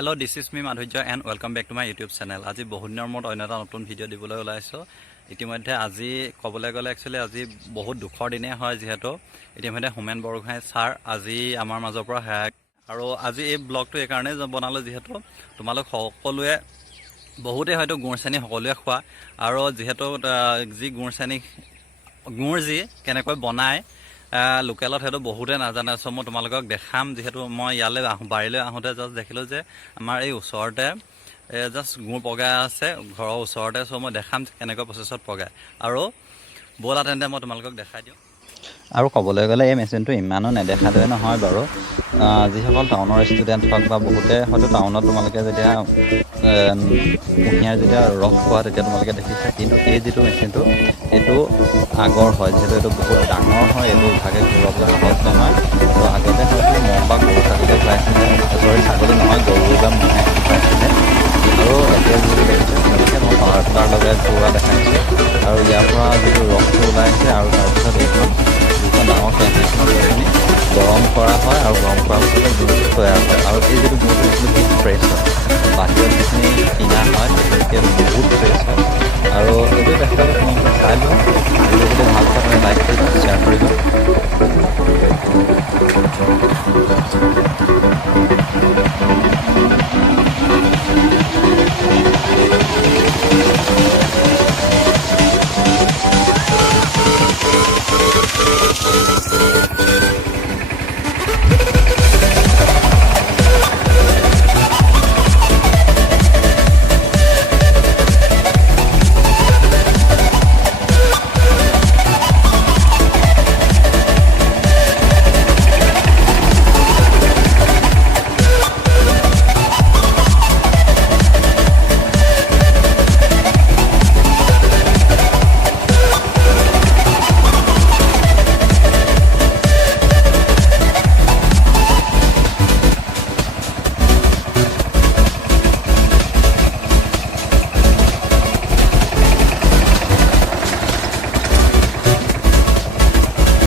Hello, this is me Madhurya and welcome back to my YouTube channel. আজি বহুত দিনৰ মূৰত অন্য এটা নতুন ভিডিঅ' দিবলৈ ওলাইছো। ইতিমধ্যে আজি ক'বলৈ গ'লে একচুয়ালি আজি বহুত দুখৰ দিনে হয় যেহেতু ইতিমধ্যে হোমেন বৰগোহাঁই ছাৰ আজি আমাৰ মাজৰ পৰা হেৰাই আৰু আজি এই ব্লগটো এই কাৰণে বনালো যেহেতু তোমালোক সকলোৱে বহুতে হয়তো গুড় চেনি সকলোৱে খোৱা আৰু যেহেতু যি গুড় যি কেনেকৈ বনায় লোকেলত হয়তো বহুতে নাজানে চ' মই তোমালোকক দেখাম যেহেতু মই ইয়ালৈ বাৰীলৈ আহোঁতে জাষ্ট দেখিলোঁ যে আমাৰ এই ওচৰতে জাষ্ট গুড় পগাই আছে ঘৰৰ ওচৰতে চ' মই দেখাম কেনেকৈ প্ৰচেছত পগায় আৰু ব'লা তেন্তে মই তোমালোকক দেখাই দিওঁ আৰু ক'বলৈ গ'লে এই মেচিনটো ইমানো নেদেখাটোৱে নহয় বাৰু যিসকল টাউনৰ ষ্টুডেণ্ট হওক বা বহুতে হয়তো টাউনত তোমালোকে যেতিয়া কুঁহিয়াৰ যেতিয়া ৰস খোৱা তেতিয়া তোমালোকে দেখিছা কিন্তু এই যিটো মেচিনটো এইটো আগৰ হয় যিহেতু এইটো বহুত ডাঙৰ হয় এইটো ভাগে ঘূৰাবলৈ সহজ নহয় তো আগতে হয়তো মহ বা গৰু ছাগলী খুৱাইছিলে ছাগলী নহয় গৰু বা মহে খুৱাইছিলে আৰু এতিয়া যিটো দেখিছে তেওঁলোকে মই পাৱাৰ টিলাৰ লগাই ঘূৰোৱা দেখাইছোঁ আৰু ইয়াৰ পৰা যিটো ৰসটো ওলাইছে আৰু তাৰপিছত এইখন যিখন ডাঙৰ কেৰাহীখনত এইখিনি গৰম কৰা হয় আৰু গৰম কৰাৰ পিছতে গুড়টো তৈয়াৰ হয় আৰু এই যিটো গুড়টো সেইখিনি বহুত ফ্ৰেছ হয় বাহিৰত যিখিনি কিনা হয় সেইটো বহুত ফ্ৰেছ হয় আৰু এইটো দেখাবলৈ তোমালোকে চাই লোৱা আৰু যদি ভাল পোৱা তুমি লাইক কৰিবা শ্বেয়াৰ কৰিবা